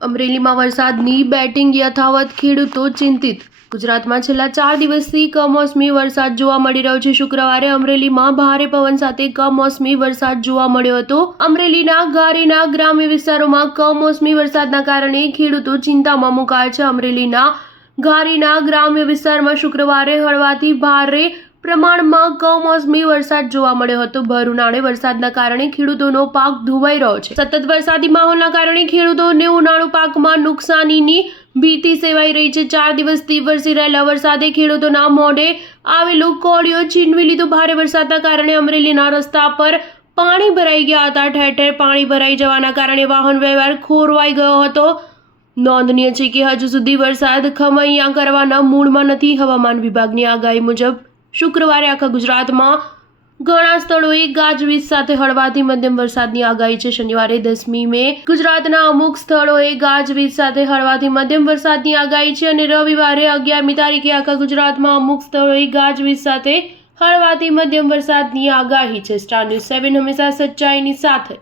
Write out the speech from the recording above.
અમરેલીમાં વરસાદની બેટિંગ યથાવત, ખેડૂતો ચિંતિત। ગુજરાતમાં છેલ્લા 4 દિવસથી કમોસમી વરસાદ જોવા મળી રહ્યો છે। શુક્રવારે અમરેલીમાં ભારે પવન સાથે કમોસમી વરસાદ જોવા મળ્યો હતો। અમરેલીના ઘારીના ગ્રામ્ય વિસ્તારોમાં કમોસમી વરસાદના કારણે ખેડૂતો ચિંતામાં મુકાયા છે। અમરેલીના ઘારીના ગ્રામ્ય વિસ્તારમાં શુક્રવારે હળવાથી ભારે પ્રમાણમાં કમોસમી વરસાદ જોવા મળ્યો હતો। ભર ઉનાળે વરસાદના કારણે ખેડૂતોનો પાક ધોવાઈ રહ્યો છે। સતત વરસાદી માહોલના કારણે ખેડૂતોને ઉનાળુ પાકમાં નુકસાનીની ભીતિ સેવાઈ રહી છે। 4 દિવસથી વરસી રહેલા વરસાદે ખેડૂતોના મોઢે આવેલું કોળિયો છીનવી લીધું। ભારે વરસાદના કારણે અમરેલીના રસ્તા પર પાણી ભરાઈ ગયા હતા। ઠેર ઠેર પાણી ભરાઈ જવાના કારણે વાહન વ્યવહાર ખોરવાઈ ગયો હતો। નોંધનીય છે કે હજુ સુધી વરસાદ ખમૈયા કરવાના મૂડમાં નથી। હવામાન વિભાગની આગાહી મુજબ શુક્રવારે આખા ગુજરાતમાં ઘણા સ્થળોએ ગાજવીજ સાથે હળવાથી મધ્યમ વરસાદની આગાહી છે। શનિવારે 10મી મે ગુજરાતના અમુક સ્થળોએ ગાજવીજ સાથે હળવાથી મધ્યમ વરસાદની આગાહી છે અને રવિવારે 11મી તારીખે આખા ગુજરાતમાં અમુક સ્થળોએ ગાજવીજ સાથે હળવાથી મધ્યમ વરસાદની આગાહી છે। સ્ટાર ન્યૂઝ 7 હંમેશા સચ્ચાઈની સાથે।